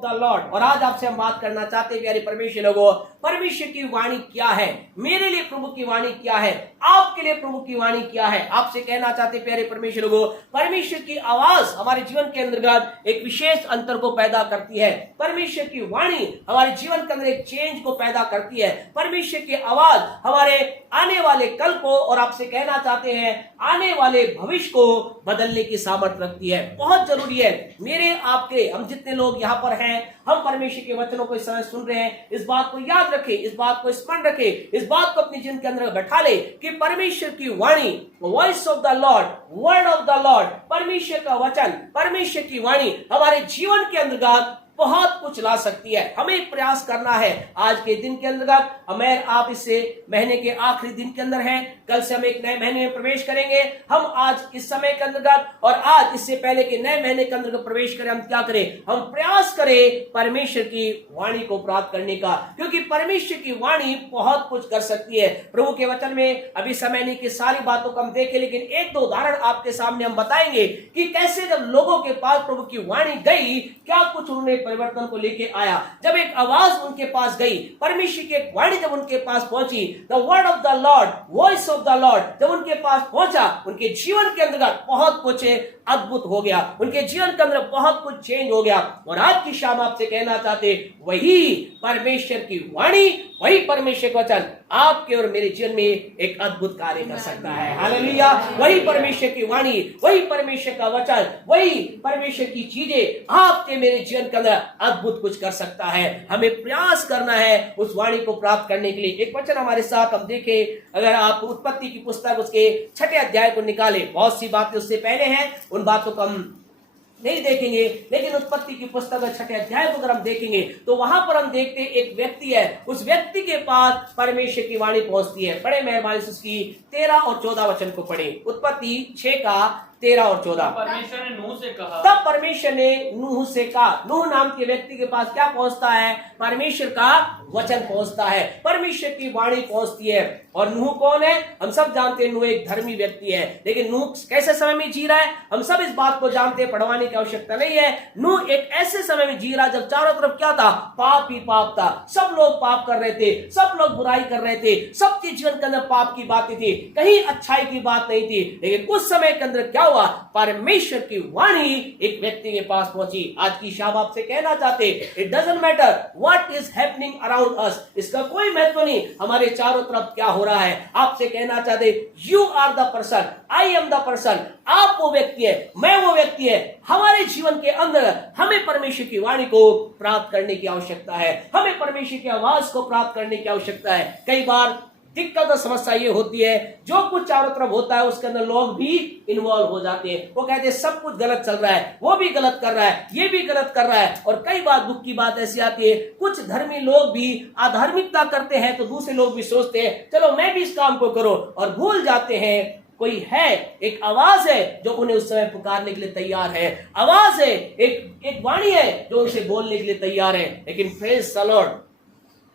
Of the Lord. और आज आपसे हम बात करना चाहते हैं प्यारे परमेश्वर लोगों, परमेश्वर की वाणी क्या है, मेरे लिए प्रभु की वाणी क्या है, आपके लिए प्रभु की वाणी क्या है। आपसे कहना चाहते हैं प्यारे परमेश्वर लोगों, परमेश्वर की आवाज हमारे जीवन के अंतर्गत एक विशेष अंतर को पैदा करती है। परमेश्वर की वाणी हमारे जीवन के अंदर एक चेंज को पैदा करती है। परमेश्वर की आवाज हमारे आने वाले कल को, और आपसे कहना चाहते हैं आने वाले भविष्य को बदलने की सामर्थ्य रखती है। बहुत जरूरी है मेरे आपके, हम जितने लोग यहाँ पर हैं, हम परमेश्वर के वचनों को इस समय सुन रहे हैं, इस बात को याद रखें, इस बात को स्मरण रखें, इस बात को अपने जीवन के अंदर बैठा ले कि परमेश्वर की वाणी, voice of the Lord, word of the Lord, परमेश्वर का वचन, परमेश्वर की वाणी हमारे जीवन के अंतर्गत बहुत कुछ ला सकती है। हमें प्रयास करना है आज के दिन के अंतर्गत। हमें आप इससे महीने के आखिरी दिन के अंदर हैं, कल से हम एक नए महीने में प्रवेश करेंगे। हम आज इस समय के अंतर्गत और आज इससे पहले के नए महीने के अंतर्गत प्रवेश करें, हम क्या करें, हम प्रयास करें परमेश्वर की वाणी को प्राप्त करने का, क्योंकि परमेश्वर की वाणी बहुत कुछ कर सकती है। प्रभु के वचन में अभी समय नहीं कि सारी बातों को हम देखें, लेकिन एक दो उदाहरण आपके सामने हम बताएंगे कि कैसे जब लोगों के पास प्रभु की वाणी गई, क्या कुछ उन्होंने परिवर्तन को लेके आया। जब एक आवाज उनके पास गई, परमेश्वर की एक वाणी जब उनके पास पहुंची, the word of the Lord, voice of the Lord जब उनके पास पहुंचा, उनके जीवन के अंतर्गत बहुत कुछ अद्भुत हो गया, उनके जीवन के अंदर बहुत कुछ चेंज हो गया। और आज की शाम आपसे कहना चाहते, वही परमेश्वर की वाणी, वही परमेश्वर का वचन आपके और मेरे जीवन में एक अद्भुत कार्य कर सकता है। हालेलुया। वही परमेश्वर की वाणी, वही परमेश्वर का वचन, वही परमेश्वर की चीजें आपके मेरे जीवन के अंदर अद्भुत कुछ कर सकता है। हमें प्रयास करना है उस वाणी को प्राप्त करने के लिए। एक वचन हमारे साथ हम देखें, अगर आप उत्पत्ति की पुस्तक उसके 6 अध्याय को निकालें, बहुत सी बातें उससे पहले हैं, उन बातों को हम नहीं देखेंगे, लेकिन उत्पत्ति की पुस्तक 6 अध्याय को अगर हम देखेंगे तो वहां पर हम देखते एक व्यक्ति है, उस व्यक्ति के पास परमेश्वर की वाणी पहुंचती है। बड़े मेहरबानी से उसकी 13 और 14 वचन को पढ़े। उत्पत्ति 6 का 13 और 14। परमेश्वर ने नूह से कहा, तब परमेश्वर ने नूह से कहा। नूह नाम के व्यक्ति के पास क्या पहुंचता है, परमेश्वर का वचन पहुंचता है, परमेश्वर की वाणी पहुंचती है। और नूह कौन है, हम सब जानते हैं, नूह एक धर्मी व्यक्ति है। लेकिन नूह कैसे समय में जी रहा है, हम सब इस बात को जानते हैं, पढ़वाने की आवश्यकता नहीं है। नूह एक ऐसे समय में जी रहा जब चारों तरफ क्या था, पाप ही पाप था। सब लोग पाप कर रहे थे, सब लोग बुराई कर रहे थे, सबके जीवन के अंदर पाप की बातें थी, कहीं अच्छाई की बात नहीं थी। लेकिन उस समय के अंदर क्या हुआ, परमेश्वर की वाणी एक व्यक्ति के पास पहुंची। आज की शाम आपसे कहना चाहते, it doesn't matter what is happening around us, इसका कोई महत्व नहीं हमारे चारों तरफ क्या हो रहा है। आपसे कहना चाहते, you are the person, I am the person, आप वो व्यक्ति है, मैं वो व्यक्ति है। हमारे जीवन के अंदर हमें परमेश्वर की वाणी को प्राप्त करने की आवश्यकता है, हमें परमेश्वर की आवाज को प्राप्त करने की आवश्यकता है। कई बार दिक्कत और समस्या ये होती है, जो कुछ चारों तरफ होता है उसके अंदर लोग भी इन्वॉल्व हो जाते हैं। वो कहते हैं सब कुछ गलत चल रहा है, वो भी गलत कर रहा है, ये भी गलत कर रहा है। और कई बार दुख की बात ऐसी आती है, कुछ धर्मी लोग भी अधार्मिकता करते हैं तो दूसरे लोग भी सोचते हैं चलो मैं भी इस काम को करूं, और भूल जाते हैं कोई है, एक आवाज है जो उन्हें उस समय पुकारने के लिए तैयार है, आवाज है, एक वाणी है जो उनसे बोलने के लिए तैयार है। लेकिन प्रेज़ द लॉर्ड,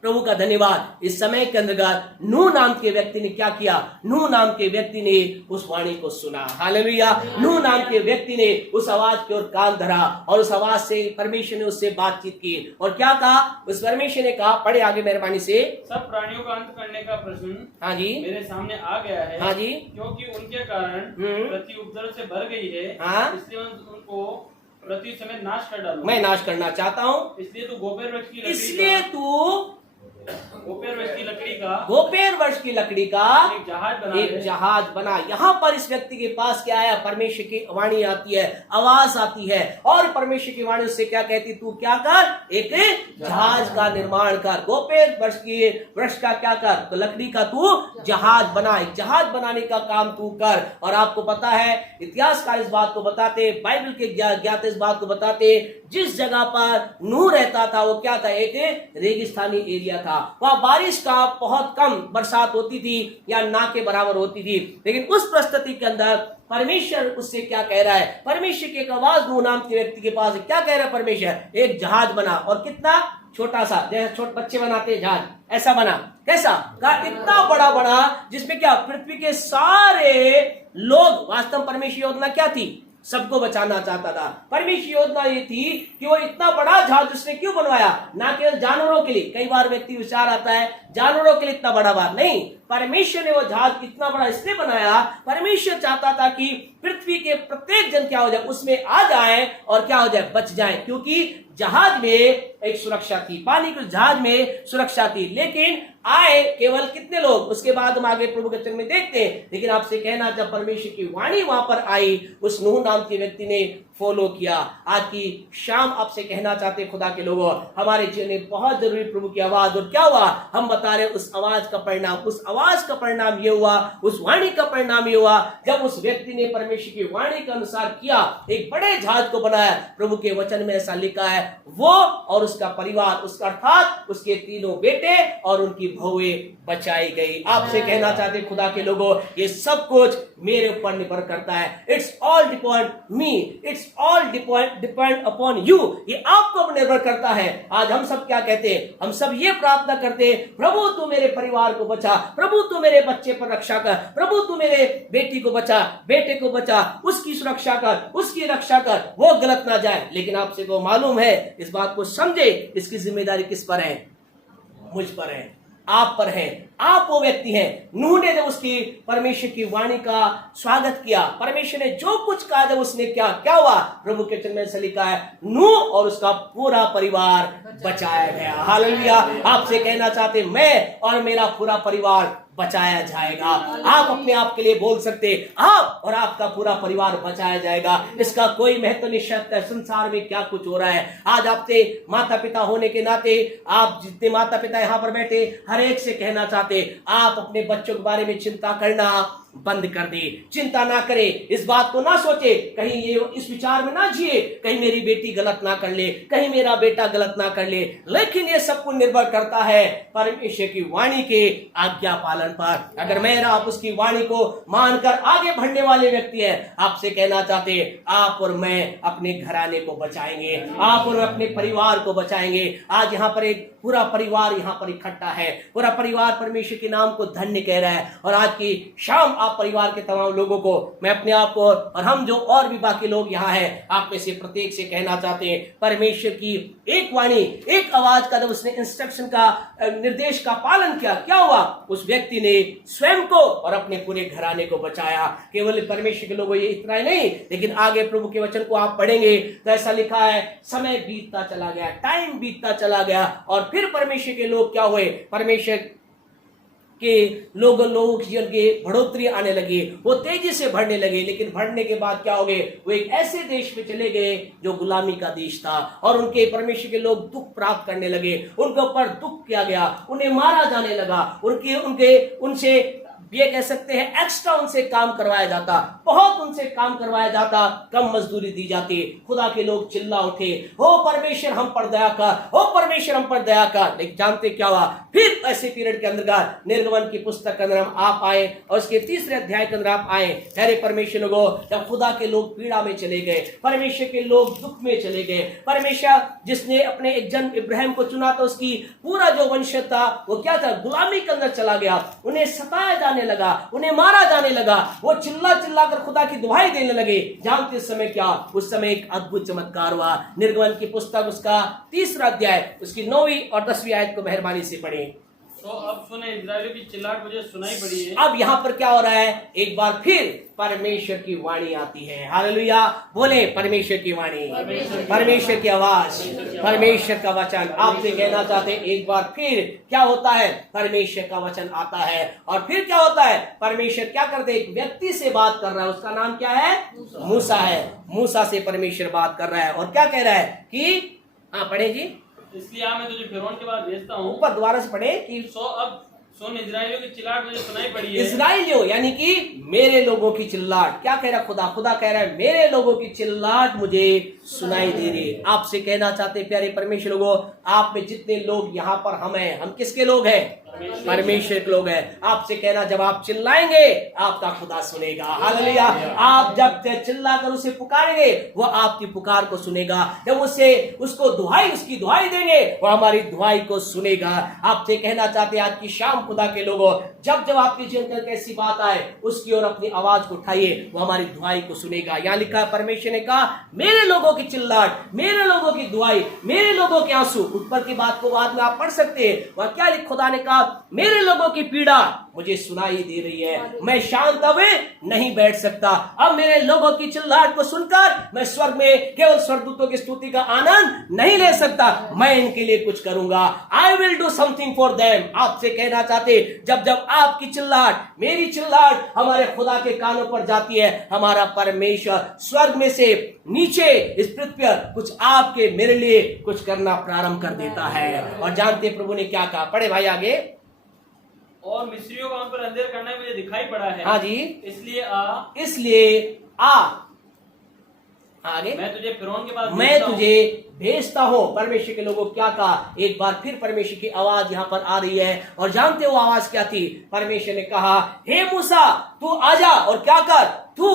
प्रभु का धन्यवाद, इस समय के अंतर्गत नूह नाम के व्यक्ति ने क्या किया, नूह नाम के व्यक्ति ने उस वाणी को सुना। हालेलुया। नूह नाम के व्यक्ति ने उस आवाज की ओर कान धरा और उस आवाज से परमेश्वर ने उससे बातचीत की। और क्या कहा, उस परमेश्वर ने कहा, पढ़े आगे मेहरबानी से, सब प्राणियों का अंत करने का प्रश्न हाँ जी मेरे सामने आ गया है, हाँ जी, क्योंकि उनके कारण पृथ्वी उपद्रव से भर गई है, हाँ, इसलिए उनको पृथ्वी समेत नाश कर डालूं। मैं नाश करना चाहता हूँ, इसलिए तू गोपेर वृक्ष की लकड़ी इसलिए तू गोपेर वृक्ष की लकड़ी का गोपेर वृक्ष की लकड़ी का एक जहाज बना। यहाँ पर इस व्यक्ति के पास क्या आया, परमेश्वर की वाणी आती है, आवाज आती है, और परमेश्वर की वाणी उससे क्या कहती, तू क्या कर, एक जहाज का निर्माण कर। गोपेर वृक्ष का क्या कर, तो लकड़ी का तू जहाज बना, एक जहाज बनाने का काम तू कर। और आपको पता है, इतिहासकार इस बात को बताते, बाइबल के ज्ञात इस बात को बताते, जिस जगह पर नूह रहता था वो क्या था, एक रेगिस्तानी एरिया था। वहां बारिश का बहुत कम बरसात होती थी या ना के बराबर होती थी। लेकिन उस परिस्थिति के अंदर परमेश्वर उससे क्या कह रहा है, परमेश्वर की एक आवाज नूह नाम के व्यक्ति के पास क्या कह रहा है परमेश्वर, एक जहाज बना। और कितना छोटा सा, जैसे छोटे बच्चे बनाते हैं जहाज, ऐसा बना। कैसा का, इतना बड़ा बना जिसमें क्या, पृथ्वी के सारे लोग, वास्तव में परमेश्वर योजना क्या थी, सबको बचाना चाहता था। परमेश्वर योजना ये थी कि वो इतना बड़ा जहाज उसने क्यों बनवाया, ना केवल जानवरों के लिए। कई बार व्यक्ति विचार आता है जानवरों के लिए इतना बड़ा बात नहीं, परमेश्वर ने वो जहाज इतना बड़ा इसलिए बनाया, परमेश्वर चाहता था कि पृथ्वी के प्रत्येक जन क्या हो जाए, उसमें आ जाए और क्या हो जाए, बच जाए। क्योंकि जहाज में एक सुरक्षा थी, पानी के जहाज में सुरक्षा थी, लेकिन आए केवल कितने लोग, उसके बाद हम आगे प्रभु के वचन में देखते हैं। लेकिन आपसे कहना, जब परमेश्वर की वाणी वहां पर आई, उस नूह नाम के व्यक्ति ने फॉलो किया। आज की शाम आपसे कहना चाहते खुदा के लोगों, हमारे जीवन में बहुत जरूरी प्रभु की आवाज। और क्या हुआ, हम बता रहे उस आवाज का परिणाम, उस आवाज का परिणाम ये हुआ, उस वाणी का परिणाम ये हुआ, जब उस व्यक्ति ने परमेश्वर की वाणी के अनुसार किया, एक बड़े जहाज को बनाया। प्रभु के वचन में ऐसा लिखा है, वो और उसका परिवार, उसका अर्थात उसके तीनों बेटे और उनकी बहुएं बचाई गई। आपसे कहना चाहते खुदा के लोगों, ये सब कुछ मेरे ऊपर निर्भर करता है। It's all depend me, it's all depend upon you. ये आपको निर्भर करता है। आज हम सब क्या कहते हैं, हम सब ये प्रार्थना करते हैं, प्रभु तू मेरे परिवार को बचा, प्रभु तू मेरे बच्चे पर रक्षा कर, प्रभु तू मेरे बेटी को बचा, बेटे को बचा, उसकी सुरक्षा कर, उसकी रक्षा कर, वो गलत ना जाए। लेकिन आपसे को मालूम है, इस बात को समझे, इसकी जिम्मेदारी किस पर है, मुझ पर है, आप पर है। आप वो व्यक्ति हैं। नूह ने जब उसकी परमेश्वर की वाणी का स्वागत किया, परमेश्वर ने जो कुछ कहा जब उसने क्या हुआ, प्रभु के वचन में से लिखा है, नूह और उसका पूरा परिवार बचाया गया। हालेलुया। आपसे कहना चाहते, मैं और मेरा पूरा परिवार बचाया जाएगा। आप अपने आप के लिए बोल सकते, आप और आपका पूरा परिवार बचाया जाएगा। इसका कोई महत्व नहीं सकता संसार में क्या कुछ हो रहा है। आज आपसे माता पिता होने के नाते, आप जितने माता पिता यहाँ पर बैठे, हर एक से कहना चाहते, आप अपने बच्चों के बारे में चिंता करना बंद कर दे। चिंता ना करे, इस बात को ना सोचे, कहीं ये इस विचार में ना जिए, कहीं मेरी बेटी गलत ना कर ले, कहीं मेरा बेटा गलत ना कर ले। लेकिन ये सब कुछ निर्भर करता है परमेश्वर की वाणी के आज्ञा पालन पर। अगर मैं आप उसकी वाणी को मानकर आगे बढ़ने वाले व्यक्ति हैं, आपसे कहना चाहते, आप और मैं अपने घराने को बचाएंगे, आप और अपने परिवार को बचाएंगे। आज यहाँ पर एक पूरा परिवार यहाँ पर इकट्ठा है, पूरा परिवार परमेश्वर के नाम को धन्य कह रहा है। और आज की शाम आप परिवार के तमाम लोगों को, मैं अपने आप को और हम जो और भी बाकी लोग यहाँ हैं, आप में से प्रत्येक से कहना चाहते हैं, परमेश्वर की एक वाणी, एक आवाज का जब उसने इंस्ट्रक्शन का, निर्देश का पालन किया, क्या हुआ, उस व्यक्ति ने स्वयं को और अपने पूरे घराने को बचाया। केवल परमेश्वर के लोगों ये इतना ही नहीं, लेकिन आगे प्रभु के वचन को आप पढ़ेंगे तो ऐसा लिखा है, समय बीतता चला गया, टाइम बीतता चला गया, और फिर परमेश्वर के लोग क्या हुए, परमेश्वर के लोगों के जीवन के बढ़ोतरी आने लगी, वो तेजी से बढ़ने लगे। लेकिन बढ़ने के बाद क्या हो गए, वो एक ऐसे देश में चले गए जो गुलामी का देश था, और उनके परमेश्वर के लोग दुख प्राप्त करने लगे, उनके ऊपर दुख किया गया, उन्हें मारा जाने लगा, उनसे ये कह सकते हैं एक्स्ट्रा उनसे काम करवाया जाता, बहुत उनसे काम करवाया जाता, कम मजदूरी दी जाती। खुदा के लोग चिल्ला उठे, हो परमेश्वर हम पर दया कर, हो परमेश्वर हम पर दया कर। लेकिन जानते क्या हुआ, फिर ऐसे पीरियड के अंदर निर्गमन की पुस्तक के अंदर हम आप आए, और उसके 3 अध्याय के अंदर आप आए। अरे परमेश्वर लोगों, जब खुदा के लोग पीड़ा में चले गए, परमेश्वर के लोग दुख में चले गए, परमेश्वर जिसने अपने एक जन इब्राहिम को चुना था, उसकी पूरा जो वंश था वो क्या था, गुलामी के अंदर चला गया, उन्हें सताया जाने लगा, उन्हें मारा जाने लगा, वो चिल्ला चिल्ला कर खुदा की दुहाई देने लगे। जानते उस समय क्या, उस समय एक अद्भुत चमत्कार हुआ। निर्गमन की पुस्तक उसका 3 अध्याय, उसकी 9वीं और 10वीं आयत को मेहरबानी से पढ़ें। तो अब सुने, इस्राएलियों की चिल्लाहट मुझे सुनाई पड़ी है। अब यहाँ पर क्या हो रहा है, एक बार फिर परमेश्वर की वाणी आती है। हालेलुया, बोले परमेश्वर की वाणी, परमेश्वर की आवाज, परमेश्वर का वचन। आपसे कहना चाहते हैं, एक बार फिर क्या होता है, परमेश्वर का वचन आता है, और फिर क्या होता है, परमेश्वर क्या करते, एक व्यक्ति से बात कर रहा है, उसका नाम क्या है, मूसा है। मूसा से परमेश्वर बात कर रहा है, और क्या कह रहा है कि, हाँ पढ़े जी, इसलिए मैं तुझे फिरौन के बाद भेजता हूँ। ऊपर दोबारा से पढ़े कि सुन, इस्राएलियों की चिल्लाहट मुझे सुनाई पड़ी है। इस्राएलियों यानी कि मेरे लोगों की चिल्लाहट। क्या कह रहा खुदा, खुदा कह रहा है, मेरे लोगों की चिल्लाहट मुझे सुनाई दे रही है। आपसे कहना चाहते प्यारे परमेश्वर लोगों, आप में जितने लोग यहाँ पर हम हैं, हम किसके लोग हैं, परमेश्वर के लोग हैं। आपसे कहना, जब आप चिल्लाएंगे आपका खुदा सुनेगा। हालेलुया। आप जब चिल्लाकर उसे पुकारेंगे वो आपकी पुकार को सुनेगा। जब उसको उसकी दुहाई देंगे वो हमारी दुहाई को सुनेगा। आपसे कहना चाहते हैं आज की शाम खुदा के लोगों, जब जब आपके जीवन में कैसी बात आए उसकी ओर अपनी आवाज को उठाइए, वो हमारी दुहाई को सुनेगा। यहाँ लिखा है, परमेश्वर ने कहा मेरे लोगों की चिल्लाहट, मेरे लोगों की दुहाई, मेरे लोगों के आंसू। ऊपर की बात को बाद में आप पढ़ सकते हैं। वह क्या खुदा ने कहा, मेरे लोगों की पीड़ा मुझे सुनाई दे रही है, मैं शांत अब नहीं बैठ सकता। अब मेरे लोगों की चिल्लाहट को सुनकर मैं स्वर्ग में केवल स्वर्गदूतों की स्तुति का आनंद नहीं ले सकता, मैं इनके लिए कुछ करूंगा। I will do something for them. आपसे कहना चाहते, जब जब आपकी चिल्लाहट, मेरी चिल्लाहट हमारे खुदा के कानों पर जाती है, हमारा परमेश्वर स्वर्ग में से नीचे इस पृथ्वी पर कुछ आपके मेरे लिए कुछ करना प्रारंभ कर देता है। और जानते प्रभु ने क्या कहा, पढ़े भाई आगे। और मिस्रियों का उन पर अंधेर करना मुझे दिखाई पड़ा है। हाँ जी। इसलिए आ आगे, मैं तुझे फिरौन के पास भेजता हूं। परमेश्वर के लोगों क्या कहा, एक बार फिर परमेश्वर की आवाज यहाँ पर आ रही है। और जानते हो आवाज क्या थी? परमेश्वर ने कहा, हे मूसा तू आजा और क्या कर, तू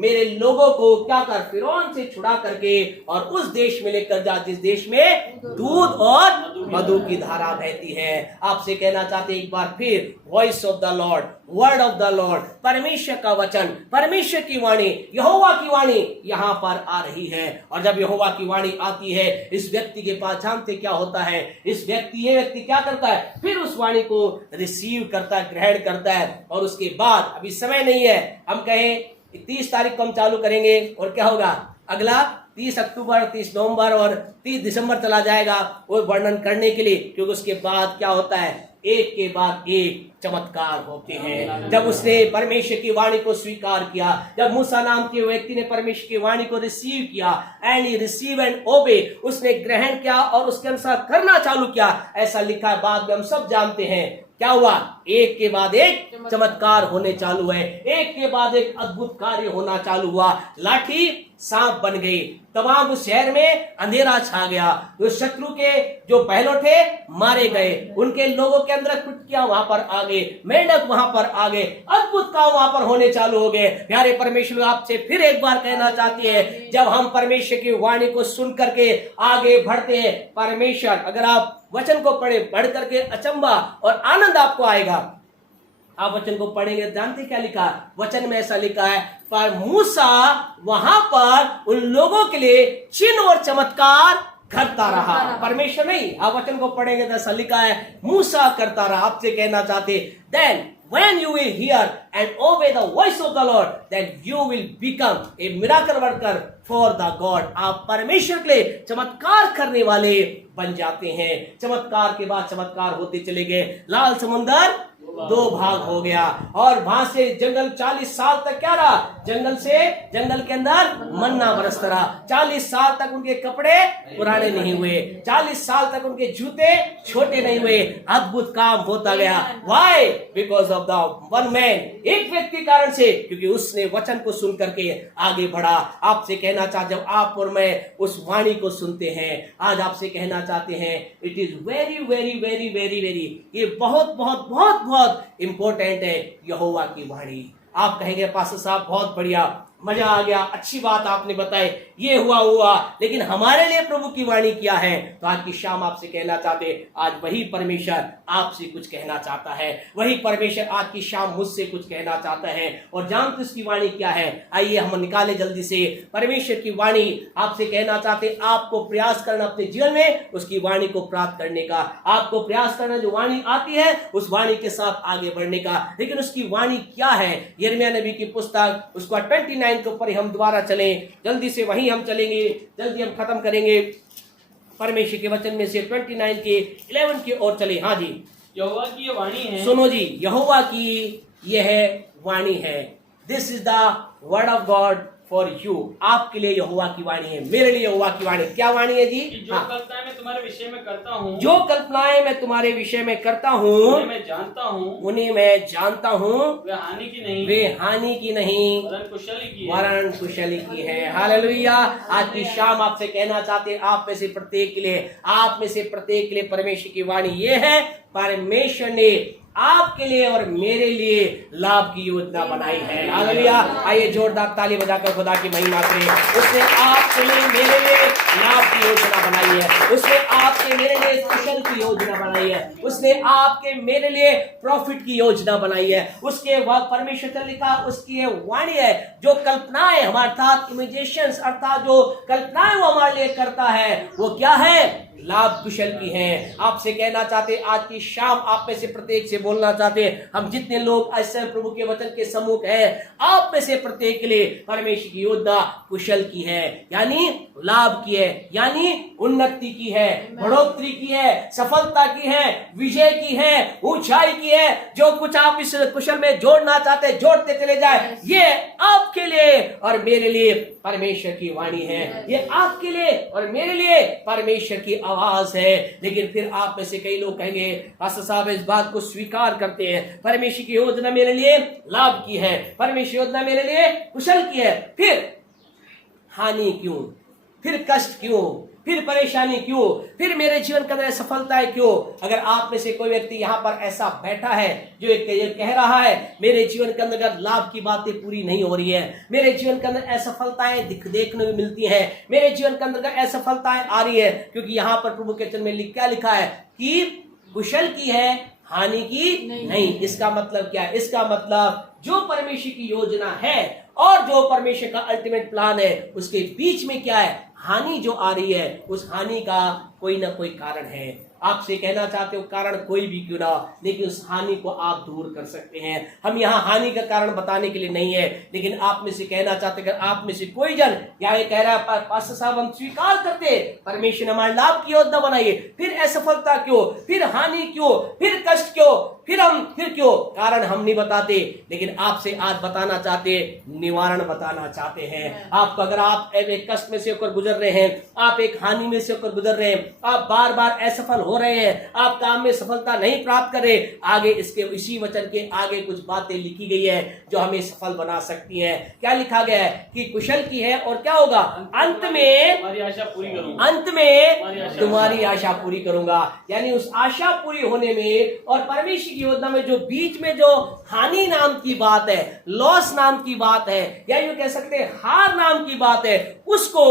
मेरे लोगों को क्या कर, फिरौन से छुड़ा करके और उस देश में लेकर जा जिस देश में दूध और मधु की धारा बहती है। आपसे कहना चाहते एक बार फिर, voice of the Lord, word of the Lord, परमेश्वर का वचन, परमेश्वर की वाणी, यहोवा की वाणी यहाँ पर आ रही है। और जब यहोवा की वाणी आती है इस व्यक्ति के पास, जानते क्या होता है, ये व्यक्ति क्या करता है, फिर उस वाणी को रिसीव करता है, ग्रहण करता है। और उसके बाद, अभी समय नहीं है, हम कहें 30 तारीख को हम चालू करेंगे और क्या होगा, अगला 30 अक्टूबर, 30 नवंबर और 30 दिसंबर चला जाएगा वो वर्णन करने के लिए, क्योंकि उसके बाद क्या होता है, एक के बाद एक चमत्कार होते हैं। जब उसने परमेश्वर की वाणी को स्वीकार किया, जब मूसा नाम के व्यक्ति ने परमेश्वर की वाणी को रिसीव किया, एंड ही रिसीव एंड ओबे, उसने ग्रहण किया और उसके अनुसार करना चालू किया, ऐसा लिखा है। बाद में हम सब जानते हैं क्या हुआ, एक के बाद एक चमत्कार होने चालू है, एक के बाद एक अद्भुत कार्य होना चालू हुआ। लाठी सांप बन गई, तमाम उस शहर में अंधेरा छा गया, जो शत्रु के जो पहलो थे मारे गए, उनके लोगों के अंदर कुटिया वहां पर आ गए, मेंढक वहां पर आ गए, अद्भुत काम वहां पर होने चालू हो गए। प्यारे परमेश्वर आपसे फिर एक बार कहना चाहती है, जब हम परमेश्वर की वाणी को सुन करके आगे बढ़ते हैं, परमेश्वर, अगर आप वचन को पढ़े, पढ़ करके अचंबा और आनंद आपको आएगा। आप वचन को पढ़ेंगे, जानते क्या लिखा, वचन में ऐसा लिखा है, पर मूसा वहां पर उन लोगों के लिए चिन्ह और चमत्कार करता रहा, परमेश्वर नहीं। आप वचन को पढ़ेंगे तो ऐसा लिखा है, मूसा करता रहा। आपसे कहना चाहते, then when you will hear and obey the voice of the Lord, then you will become a miracle worker for the God। आप परमेश्वर के लिए चमत्कार करने वाले बन जाते हैं। चमत्कार के बाद चमत्कार होते चले गए। लाल समुंदर 2 भाग हो गया और वहां से जंगल 40 साल तक क्या रहा, जंगल के अंदर मन्ना बरसता रहा। 40 साल तक उनके कपड़े पुराने नहीं हुए, 40 साल तक उनके जूते छोटे नहीं हुए। अद्भुत काम होता गया। Why? Because of the one man, एक व्यक्ति कारण से, क्योंकि उसने वचन को सुन करके आगे बढ़ा। आपसे कहना चाहते, जब आप और मैं उस वाणी को सुनते हैं, आज आपसे कहना चाहते हैं, it is very very very very very, ये बहुत बहुत बहुत बहुत इंपॉर्टेंट है यहोवा की वाणी। आप कहेंगे पास्टर साहब बहुत बढ़िया, मजा आ गया, अच्छी बात आपने बताई, ये हुआ, लेकिन हमारे लिए प्रभु की वाणी क्या है? तो आज की शाम आपसे कहना चाहते, आज वही परमेश्वर आपसे कुछ कहना चाहता है, वही परमेश्वर आज की शाम मुझसे कुछ कहना चाहता है। और जानते उसकी वाणी क्या है? आइए हम निकाले जल्दी से परमेश्वर की वाणी। आपसे कहना चाहते, आपको प्रयास करना अपने जीवन में उसकी वाणी को प्राप्त करने का, आपको प्रयास करना जो वाणी आती है उस वाणी के साथ आगे बढ़ने का। लेकिन उसकी वाणी क्या है? यिर्मयाह नबी की पुस्तक, उसका 29 के ऊपर हम दोबारा चलें, जल्दी से वहीं हम चलेंगे, जल्दी हम खत्म करेंगे। परमेश्वर के वचन में से 29 के 11 की ओर चले। हाँ जी, यहोवा की ये वाणी है, सुनो जी, यहोवा की यह वाणी है। This is the word of God for you, आपके लिए यहोवा की वाणी है, मेरे लिए यहोवा की वाणी। क्या वाणी है जी? कि जो कल्पनाएं मैं तुम्हारे विषय में करता हूँ, जो कल्पनाएं मैं तुम्हारे विषय में करता हूँ, उन्हें मैं जानता हूँ, उन्हें मैं जानता हूँ, वे हानि की नहीं, वे हानि की नहीं वरन कुशली की है। वरन कुशली की है। हालेलुया। आज की शाम आपसे कहना चाहते हैं, आप में से प्रत्येक के लिए, आप में से प्रत्येक के लिए परमेश्वर की वाणी ये है, परमेश्वर ने आपके लिए और मेरे लिए लाभ की योजना बनाई है। हालेलुया। आइए जोरदार ताली बजाकर खुदा की महिमा करें। उसने आपके लिए मेरे लिए लाभ की योजना बनाई है, उसने आपके मेरे लिए कुशल की योजना बनाई है, उसने आपके मेरे लिए प्रॉफिट की योजना बनाई है। उसके वह परमेश्वर ने लिखा, उसकी वाणी है, जो कल्पनाएं हमारे अर्थात इमेजिनेशंस, अर्थात जो कल्पनाएं वो हमारे लिए करता है, वो क्या है? लाभ कुशल की हैं। आपसे कहना चाहते, आज की शाम आप में से प्रत्येक से बोलना चाहते हैं, हम जितने लोग ऐसे प्रभु के वचन के सम्मुख हैं, आप में से प्रत्येक के लिए परमेश्वर की योजना कुशल की है, यानी लाभ की है, यानी उन्नति की है, बढ़ोतरी की है, सफलता की है, विजय की है, ऊंचाई की है। जो कुछ आप इस कुशल में जोड़ना चाहते, जोड़ते चले जाए। ये आपके लिए और मेरे लिए परमेश्वर की वाणी है, ये आपके लिए और मेरे लिए परमेश्वर की आवाज है। लेकिन फिर आप में से कई लोग कहेंगे, पास्टर साहब इस बात को स्वीकार करते हैं, परमेश्वर की योजना मेरे लिए लाभ की है, परमेश्वर योजना मेरे लिए कुशल की है, फिर हानि क्यों, फिर कष्ट क्यों, फिर परेशानी क्यों, फिर मेरे जीवन के अंदर सफलताएं क्यों? अगर आप में से कोई व्यक्ति यहाँ पर ऐसा बैठा है जो एक कह रहा है, मेरे जीवन के अंदर लाभ की बातें पूरी नहीं हो रही है, मेरे जीवन के अंदर असफलताएं देखने को मिलती हैं, मेरे जीवन के अंदर असफलताएं आ रही है, क्योंकि यहाँ पर प्रभु के वचन में क्या लिखा है कि कुशल की है, हानि की नहीं। इसका मतलब क्या है? इसका मतलब जो परमेश्वर की योजना है और जो परमेश्वर का अल्टीमेट प्लान है, उसके बीच में क्या है? हानि जो आ रही है, उस हानि का कोई ना कोई कारण है। आपसे कहना चाहते हो, कारण कोई भी क्यों ना, लेकिन उस हानि को आप दूर कर सकते हैं। हम यहाँ हानि का कारण बताने के लिए नहीं है, लेकिन आप में से कहना चाहते, अगर आप में से कोई जन या ये कह रहा है, पास्टर साहब हम स्वीकार करते परमेश्वर ने हमारे लाभ की योजना बनाई है, फिर असफलता क्यों, फिर हानि क्यों, फिर कष्ट क्यों, फिर क्यों? कारण हम नहीं बताते, लेकिन आपसे आज बताना चाहते, निवारण बताना चाहते हैं। आपको अगर आप एक कष्ट में से होकर गुजर रहे हैं, आप एक हानि में से होकर गुजर रहे हैं, आप बार बार असफल हो रहे हैं, आप काम में सफलता नहीं प्राप्त कर रहे, आगे इसके इसी वचन के आगे कुछ बातें लिखी गई है जो हमें सफल बना सकती है। क्या लिखा गया है? कि कुशल की है और क्या होगा? अंत में तुम्हारी आशा पूरी करूंगा, अंत में तुम्हारी आशा पूरी करूंगा। यानी उस आशा पूरी होने में और परमेश्वर की योजना में जो बीच में जो हानि नाम की बात है, लॉस नाम की बात है, या यूं कह सकते हैं हार नाम की बात है, उसको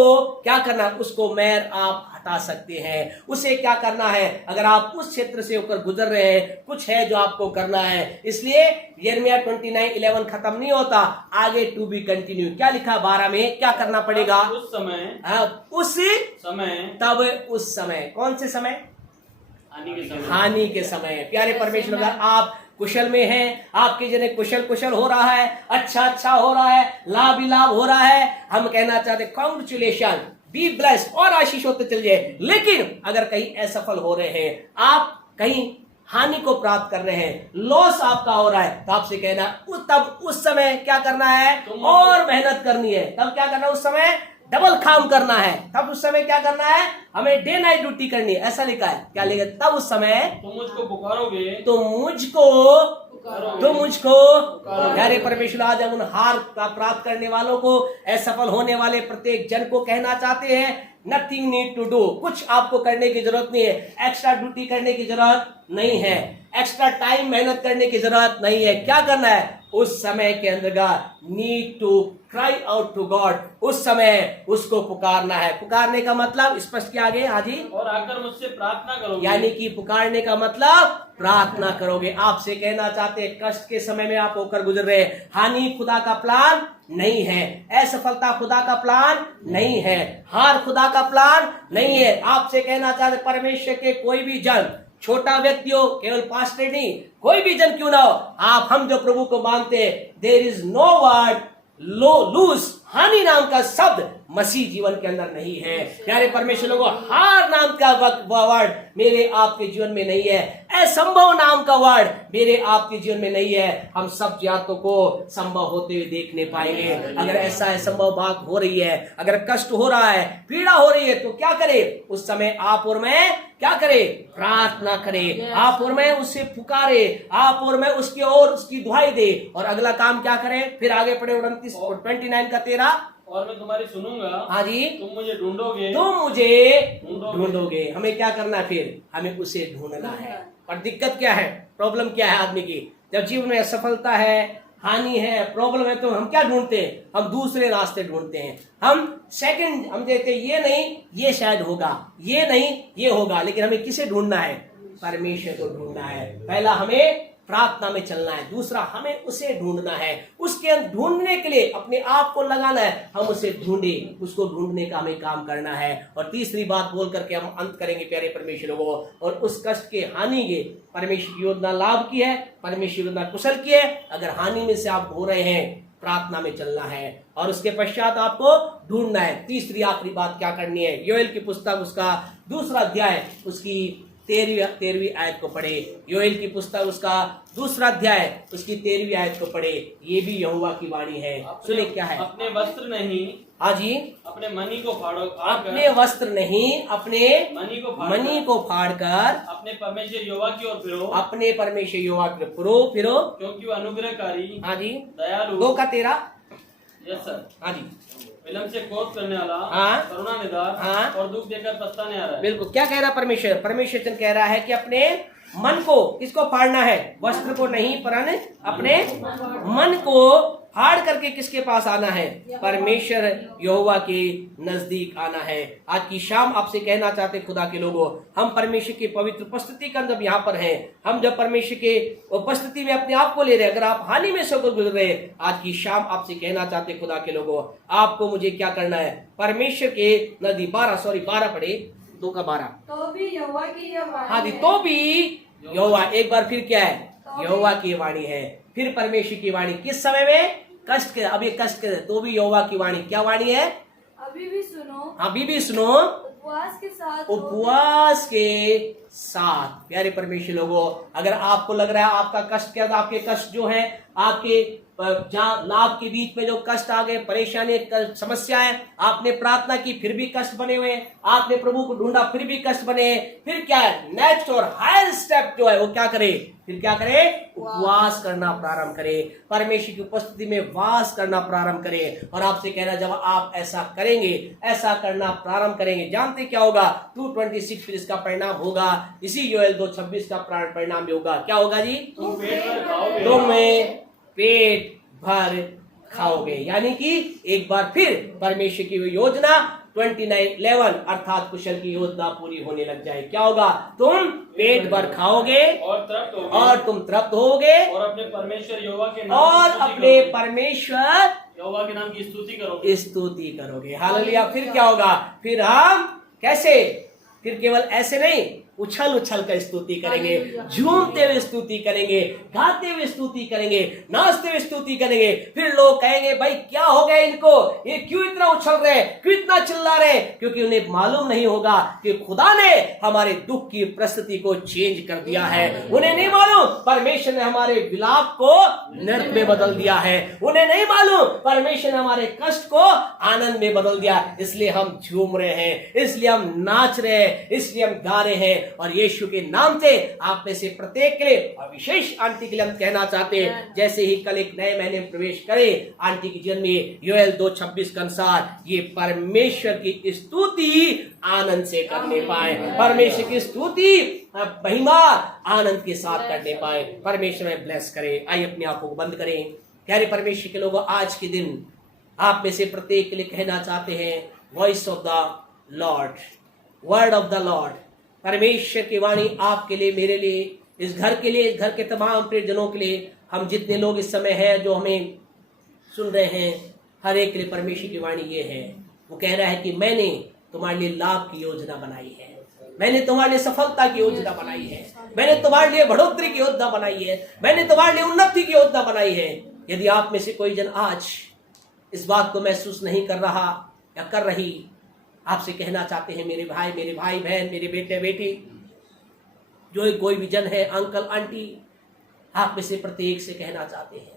क्या करना? उसको मैर आप हटा सकते हैं। उसे क्या करना है? अगर आप उस क्षेत्र से होकर गुजर रहे हैं, कुछ है जो आपको करना है। इसलिए यिर्मयाह 29:11 खत्म नहीं होता, आगे टू बी कंटिन्यू। क्या लिखा 12 में? क्या करना पड़ेगा? उस समय, उस समय, तब उस समय। कौन से समय? हानि के समय। प्यारे परमेश्वर, अगर आप कुशल में हैं, आपके जने कुशल हो रहा है, अच्छा हो रहा है, लाभ ही लाभ हो रहा है, हम कहना चाहते कॉन्ग्रेचुलेशन, बी ब्लेस्ड, और आशीष होते चल जाए। लेकिन अगर कहीं असफल हो रहे हैं, आप कहीं हानि को प्राप्त कर रहे हैं, लॉस आपका हो रहा है, तो आपसे कहना तब उस समय क्या करना है? और मेहनत करनी है। तब क्या करना? उस समय डबल काम करना है। तब उस समय क्या करना है? हमें डे नाइट ड्यूटी करनी है। ऐसा लिखा है। क्या लिखा? तब उस समय तुम मुझको पुकारोगे, तो मुझको प्यारे परमेश्वर, आज हम उन हार का प्राप्त करने वालों को, असफल होने वाले प्रत्येक जन को कहना चाहते हैं, नथिंग नीड टू डू। कुछ आपको करने की जरूरत नहीं है, एक्स्ट्रा ड्यूटी करने की जरूरत नहीं है, एक्स्ट्रा टाइम मेहनत करने की जरूरत नहीं है। क्या करना है? उस समय के अंदर need to cry out to God. उस समय उसको पुकारना है। पुकारने का मतलब स्पष्ट किया गया हाजी, और आकर मुझसे प्रार्थना करोगे। यानी कि पुकारने का मतलब प्रार्थना करोगे। आपसे कहना चाहते हैं, कष्ट के समय में आप होकर गुजर रहे हैं, हानि खुदा का प्लान नहीं है, असफलता खुदा का प्लान नहीं है, हार खुदा का प्लान नहीं है। आपसे कहना चाहते, परमेश्वर के कोई भी जन, छोटा व्यक्ति हो, केवल पास्टर नहीं, कोई भी जन क्यों ना हो, हम जो प्रभु को मानते हैं, there is no word lose हानि नाम का शब्द मसीह जीवन के अंदर नहीं है। प्यारे परमेश्वर लोगों, हार नाम का वर्ड मेरे आपके जीवन में नहीं है। असंभव नाम का वर्ड मेरे आपके जीवन में नहीं है। हम सब जातों को संभव होते हुए देखने पाएंगे। अगर ऐसा असंभव बात हो रही है, अगर कष्ट हो रहा है, पीड़ा हो रही है, तो क्या करें? उस समय आप और मैं क्या करें? प्रार्थना करें। आप और मैं उससे पुकारे, आप और मैं उसकी ओर उसकी दुहाई दे। और अगला काम क्या करें? फिर आगे पढ़े 29 का 13। और मैं तुम्हारी सुनूंगा। हाँ जी। तुम मुझे ढूंढोगे। तुम मुझे ढूंढोगे। हमें क्या करना है? फिर हमें उसे ढूंढना है। और दिक्कत क्या है? प्रॉब्लम क्या है आदमी की? जब जीवन में असफलता है, हानि है, प्रॉब्लम है, तो हम क्या ढूंढते हैं? हम दूसरे रास्ते ढूंढते हैं। हम देखते हैं ये नहीं ये शायद होगा, ये नहीं ये होगा, लेकिन हमें किसे ढूंढना है? परमेश्वर को ढूंढना है। पहला हमें प्रार्थना में चलना है, दूसरा हमें उसे ढूंढना है। उसके ढूंढने के लिए अपने आप को लगाना है। हम उसे ढूंढे, उसको ढूंढने का हमें काम करना है। और तीसरी बात बोल करके हम अंत करेंगे प्यारे परमेश्वर को। और उस कष्ट के हानि के परमेश्वर की योजना लाभ की है, परमेश्वर की योजना कुशल की है। अगर हानि में से आप हो रहे हैं, प्रार्थना में चलना है और उसके पश्चात आपको ढूंढना है। तीसरी आखिरी बात क्या करनी है? योएल की पुस्तक उसका 2 अध्याय उसकी 13वीं आयत को पढ़े। योएल की पुस्तक उसका 2 अध्याय उसकी 13वीं आयत को पढ़े। ये भी यहोवा की वाणी है। सुने क्या है? अपने वस्त्र नहीं, हाँ जी, अपने मनी को फाड़ो, अपने वस्त्र नहीं, अपने मनी को फाड़कर अपने परमेश्वर यहोवा की ओर फिरो, अपने परमेश्वर यहोवा की ओर फिरो, क्योंकि वो अनुग्रहकारी, हाँ जी, दयालु, 2 का 13, यस सर, हाँ जी, विलम्ब से क्रोध करने वाला, हाँ, करुणा निधान, हाँ, और दुख देकर पछताने आ रहा है। बिल्कुल। क्या कह रहा परमेश्वर? परमेश्वर कह रहा है कि अपने मन को किसको फाड़ना है? वस्त्र को नहीं, परन अपने मन को फाड़ करके किसके पास आना है? परमेश्वर यहोवा के नजदीक आना है। आज की शाम आपसे कहना चाहते खुदा के लोगों, हम परमेश्वर की पवित्र उपस्थिति के अंदर यहाँ पर हैं। हम जब परमेश्वर के उपस्थिति में अपने आप को ले रहे, अगर आप हानि में से गुजर रहे, आज की शाम आपसे कहना चाहते खुदा के लोगों, आपको मुझे क्या करना है? परमेश्वर के नदी 12 पढ़े, 2 का 12। तो भी यहोवा की यह वाणी हाँ जी, है। तो भी यहोवा, एक बार फिर क्या है? यहोवा की वाणी है। फिर परमेश्वर की वाणी किस समय में? कष्ट के, अब ये कष्ट के, तो भी यहोवा की वाणी क्या वाणी है? अभी भी सुनो, अभी भी सुनो, उपवास के साथ, उपवास के साथ। प्यारे परमेश्वर लोगों, अगर आपको लग रहा है आपका कष्ट क्या, आपके कष्ट जो है, आपके जहाँ लाभ के बीच में जो कष्ट आ गए, परेशानी, समस्या है, आपने प्रार्थना की फिर भी कष्ट बने हुए, आपने प्रभु को ढूंढा फिर भी कष्ट बने, फिर क्या है? नेक्स्ट और हायर स्टेप जो है वो क्या करे? फिर क्या करे? उपवास करना प्रारंभ करे, परमेश्वर की उपस्थिति में वास करना प्रारंभ करे। और आपसे कहना, जब आप ऐसा करेंगे, ऐसा करना प्रारंभ करेंगे, जानते क्या होगा? 2:26 फिर इसका परिणाम होगा, इसी योएल 2:26 का परिणाम भी होगा। क्या होगा जी? तुम पेट भर खाओगे, तुम पेट भर खाओगे। यानी कि एक बार फिर परमेश्वर की योजना 29:11 अर्थात कुशल की योजना पूरी होने लग जाए। क्या होगा? तुम पेट भर खाओगे और तृप्त होगे, और तुम तृप्त होगे, और अपने परमेश्वर यहोवा के नाम और की स्तुति अपने करोगे। परमेश्वर यहोवा के नाम की स्तुति करोगे। हालेलुया। फिर क्या होगा? फिर हम कैसे? फिर केवल ऐसे नहीं, उछल उछल कर स्तुति करेंगे, झूमते हुए स्तुति करेंगे, गाते हुए स्तुति करेंगे, नाचते हुए स्तुति करेंगे। फिर लोग कहेंगे, भाई क्या हो गया इनको, ये क्यों इतना उछल रहे, क्यों इतना चिल्ला रहे? क्योंकि उन्हें मालूम नहीं होगा कि खुदा ने हमारे दुख की परिस्थिति को चेंज कर दिया है। उन्हें नहीं मालूम परमेश्वर ने हमारे विलाप को नृत्य में बदल दिया है। उन्हें नहीं मालूम परमेश्वर ने हमारे कष्ट को आनंद में बदल दिया। इसलिए हम झूम रहे हैं, इसलिए हम नाच रहे हैं, इसलिए हम गा रहे हैं। और यीशु के नाम से आप में से प्रत्येक के लिए और विशेष आंटी के लिए हम कहना चाहते हैं, जैसे ही कल एक नए महीने में प्रवेश करे आंटी के जीवन में, योएल 2:26 के अनुसार ये परमेश्वर की स्तुति आनंद से करने पाए, परमेश्वर की स्तुति महिमा आनंद के साथ करने पाए। परमेश्वर में ब्लेस करे। आइए अपनी आंखों को बंद करें। प्यारे परमेश्वर के लोगों, आज के दिन आप में से प्रत्येक के लिए कहना चाहते हैं, voice of the Lord, word of the Lord. परमेश्वर की वाणी आपके लिए, मेरे लिए, इस घर के लिए, इस घर के तमाम प्रियजनों के लिए, हम जितने लोग इस समय हैं जो हमें सुन रहे हैं, हर एक के लिए परमेश्वर की वाणी ये है। वो कह रहा है कि मैंने तुम्हारे लिए लाभ की योजना बनाई है, मैंने तुम्हारे लिए सफलता की योजना बनाई है, मैंने तुम्हारे लिए बढ़ोतरी की योजना बनाई है, मैंने तुम्हारे लिए उन्नति की योजना बनाई है। यदि आप में से कोई जन आज इस बात को महसूस नहीं कर रहा या कर रही, आपसे कहना चाहते हैं मेरे भाई बहन, मेरे बेटे बेटी, जो कोई भी जन है, अंकल आंटी, आप में से प्रत्येक से कहना चाहते हैं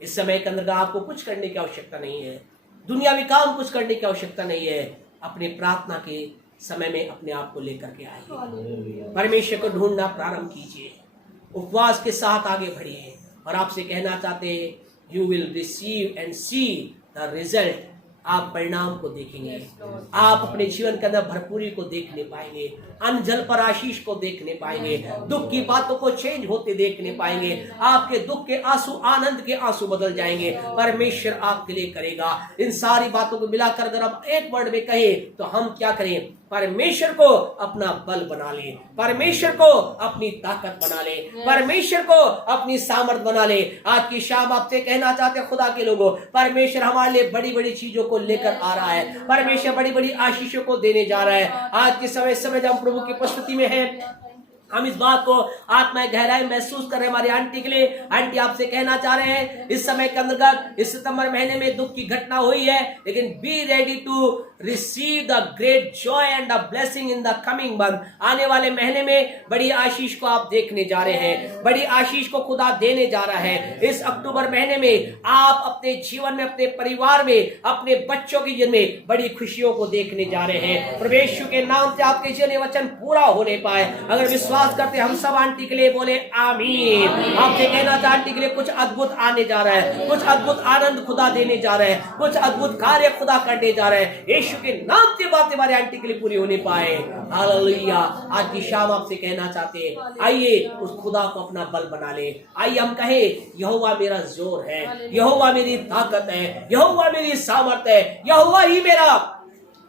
इस समय के अंदर आपको कुछ करने की आवश्यकता नहीं है, दुनियावी काम कुछ करने की आवश्यकता नहीं है। अपने प्रार्थना के समय में अपने आप को लेकर के आइए, परमेश्वर को ढूंढना प्रारंभ कीजिए, उपवास के साथ आगे बढ़िए। और आपसे कहना चाहते हैं you will receive and see the result. आप परिणाम को देखेंगे, आप अपने जीवन के अंदर भरपूरी को देखने पाएंगे, अन्न जल पर आशीष को देखने पाएंगे, दुख की बातों को चेंज होते देखने पाएंगे। आपके दुख के आंसू आनंद के आंसू बदल जाएंगे। परमेश्वर आपके लिए करेगा। इन सारी बातों को मिलाकर अगर आप एक वर्ड में कहें तो हम क्या करें? परमेश्वर को अपना बल बना ले, परमेश्वर को अपनी ताकत बना ले, परमेश्वर को अपनी सामर्थ बना ले। आज की शाम आपसे कहना चाहते हैं खुदा के लोगों, परमेश्वर हमारे लिए बड़ी बड़ी चीजों को लेकर आ रहा है, परमेश्वर बड़ी बड़ी आशीषों को देने जा रहा है। आज के समय जब हम प्रभु की उपस्थिति में हैं, हम इस बात को आत्मा गहराई महसूस कर रहे हैं। हमारी आंटी के लिए, आंटी आपसे कहना चाह रहे हैं इस समय के अंतर्गत, इस सितंबर महीने में दुख की घटना हुई है, लेकिन be ready to receive the great joy and the blessing in the coming month. आने वाले महीने में बड़ी आशीष को आप देखने जा रहे हैं, बड़ी आशीष को खुदा देने जा रहा है। इस अक्टूबर महीने में आप अपने जीवन में, अपने परिवार में, अपने बच्चों के जीवन में बड़ी खुशियों को देखने जा रहे हैं। प्रभु के नाम से आपके जीवन वचन पूरा होने पाए। अगर विश्वास करते हम सब आंटी के लिए बोले आमीन। आपसे कहना था आंटी के लिए कुछ अद्भुत आने जा रहा है, कुछ अद्भुत आनंद खुदा देने जा रहा है, कुछ अद्भुत कार्य खुदा करने जा रहा है। यीशु के नाम से बातें हमारे आंटी के लिए पूरी होने पाए। हालेलुया। आज की शाम आपसे कहना चाहते हैं आइए उस खुदा को अपना बल बना ले। आइए हम कहे यहोवा मेरा जोर है, यहोवा मेरी ताकत है, यहोवा मेरी सामर्थ है, यहोवा ही मेरा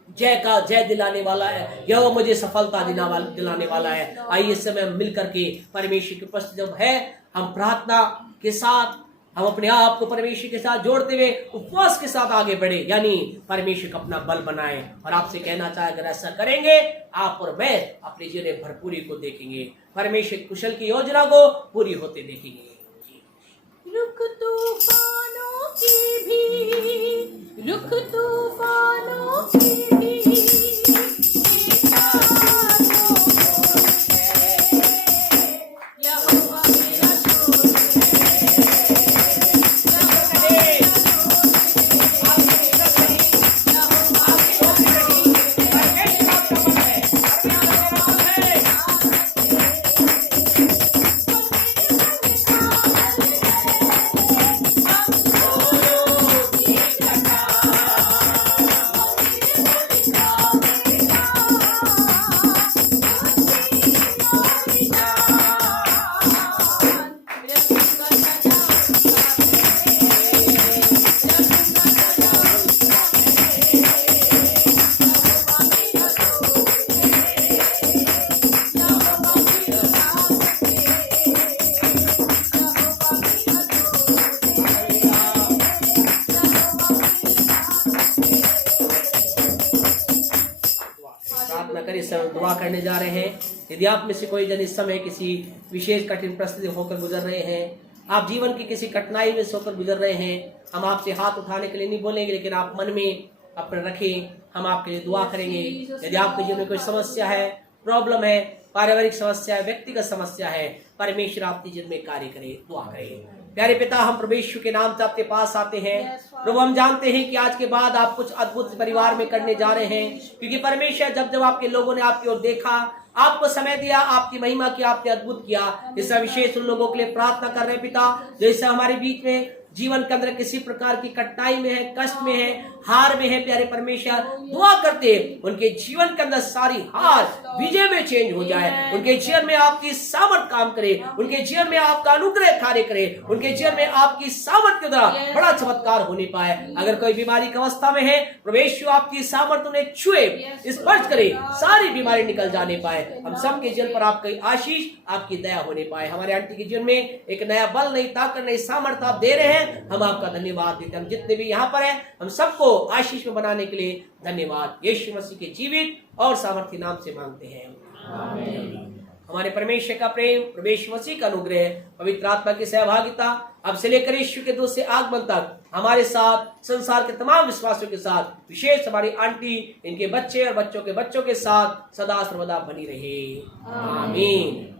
जय का जय दिलाने वाला है, यह मुझे सफलता दिलाने वाला है। आइए इस समय मिल करके परमेश्वर की उपस्थिति जब है, हम प्रार्थना के साथ, हम अपने आप को परमेश्वर के साथ जोड़ते हुए उपवास के साथ आगे बढ़े, यानी परमेश्वर का अपना बल बनाए। और आपसे कहना चाहे अगर ऐसा करेंगे, आप और मैं अपने जीवन में भरपूरी को देखेंगे, परमेश्वर कुशल की योजना को पूरी होते देखेंगे। रुक तूफानों की भी, रुक तूफानों की भी, यहोवा मेरा शोर दुआ करने जा रहे हैं। यदि आप में से कोई जन इस समय किसी विशेष कठिन परिस्थिति होकर गुजर रहे हैं, आप जीवन की किसी कठिनाई में से होकर गुजर रहे हैं, हम आपसे हाथ उठाने के लिए नहीं बोलेंगे, लेकिन आप मन में अपने रखें, हम आपके लिए दुआ करेंगे। यदि आपके जीवन में कोई समस्या है, प्रॉब्लम है, पारिवारिक समस्या है, व्यक्तिगत समस्या है, परमेश्वर आपके जीवन में कार्य करे, दुआ करें। प्यारे पिता, हम प्रभु यीशु के नाम से आपके पास आते हैं। प्रभु, हम जानते हैं कि आज के बाद आप कुछ अद्भुत परिवार में करने जा रहे हैं, क्योंकि परमेश्वर जब आपके लोगों ने आपकी ओर देखा, आपको समय दिया, आपकी महिमा की, आपने अद्भुत किया। इस विशेष उन लोगों के लिए प्रार्थना कर रहे हैं पिता, जैसे हमारे बीच में जीवन के अंदर किसी प्रकार की कठिनाई में है, कष्ट में है, हार में है, प्यारे परमेश्वर दुआ करते उनके जीवन के अंदर सारी हार विजय में चेंज हो जाए, उनके जीवन में आपकी सामर्थ काम करे, उनके जीवन में आपका अनुग्रह कार्य करे, उनके जीवन में आपकी सामर्थ के द्वारा बड़ा चमत्कार होने पाए। अगर कोई बीमारी की अवस्था में है, प्रभु आपकी सामर्थ उन्हें छुए, स्पर्श करे, सारी बीमारी निकल जाने पाए। हम सबके जीवन पर आपकी आशीष, आपकी दया होने पाए। हमारे आंटी के जीवन में एक नया बल, नई ताकत, नई सामर्थ आप दे रहे हैं, हम आपका धन्यवाद देते हैं। हम जितने भी यहाँ पर हैं, हम सबको आशीष में बनाने के लिए धन्यवाद। यीशु मसीह के जीवित और सामर्थी नाम से मांगते हैं, आमीन। हमारे परमेश्वर का प्रेम, प्रवेश मसीह का अनुग्रह, पवित्र आत्मा की सहभागिता अब से लेकर यीशु के दूसरे आगमन तक हमारे साथ, संसार के तमाम विश्वासियों के साथ, विशेष हमारी आंटी, इनके बच्चे और बच्चों के बच्चों के साथ सदा सर्वदा बनी रहे। आमीन।